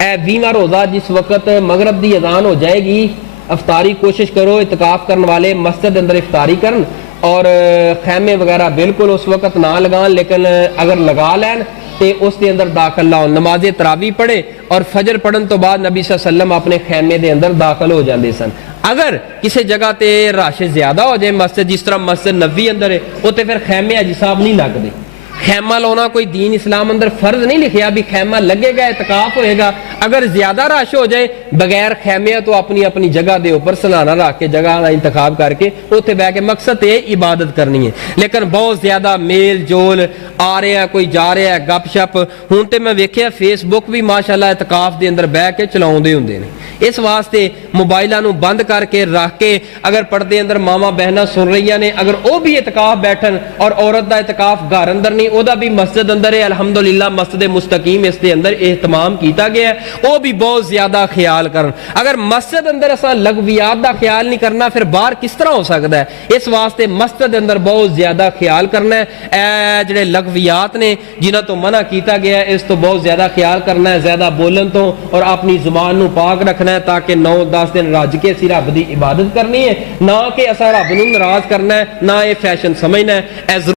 20वां रोज़ा जिस वक्त मगरब की अजान हो जाएगी, अफ्तारी कोशिश करो इतकाफ करने वाले मस्जिद अंदर इफ्तारी करन और खैमे वगैरह बिल्कुल उस वक्त ना लगान, लेकिन अगर लगा लैन तो उसके अंदर दाखिल ना हो। नमाज तरावी पढ़े और फजर पढ़न तो बाद नबी सल्लल्लाहु अलैहि वसल्लम अपने खैमे के अंदर दाखिल हो जाते सन। अगर किसी जगह ते रश ज्यादा हो जाए मस्जिद, जिस तरह मस्जिद नबी अंदर है, उत्ते फिर खैमे हाजी साहब नहीं लगते। खैमा लाना कोई दीन इस्लाम अंदर फर्ज नहीं लिखिया भी खैमा लगेगा इतकाफ होएगा। अगर ज्यादा रश हो जाए बगैर खैमे तो अपनी अपनी जगह के उपर सलाना रख के जगह का इंतखाब करके उत्थे बह के मकसद ये इबादत करनी है। लेकिन बहुत ज्यादा मेल जोल आ रहा, कोई जा रहा है गपशप। हुण ते मैं वेख्या फेसबुक भी माशाअल्लाह इतकाफ के अंदर बह के चलाउंदे हुंदे ने। इस वास्ते मोबाइलों को बंद करके रख के अगर पर्दे अंदर मावा बहना सुन रही ने, अगर वह भी इतकाफ बैठन और औरत का इतकाफ घर अंदर नहीं, वह भी मस्जिद अंदर है, अल्हम्दुलिल्लाह मस्जिद मुस्तकीम इसके अंदर एहतमाम किया गया है, वह भी बहुत ज्यादा ख्याल करन। अगर मस्जिद अंदर असा लगवियात का ख्याल नहीं करना फिर बाहर किस तरह हो सकता है। इस वास्ते मस्जिद अंदर बहुत ज्यादा ख्याल करना है। जोड़े लगवियात ने जिन्हों तो मना किया गया है, इस तो बहुत ज्यादा ख्याल करना है, ज्यादा बोलन तो, और अपनी जुबान को पाक रखना है ताकि 9-10 दिन रज के असीं रब की इबादत करनी है, ना कि असा रब नूं नाराज करना है, ना ये फैशन समझना है।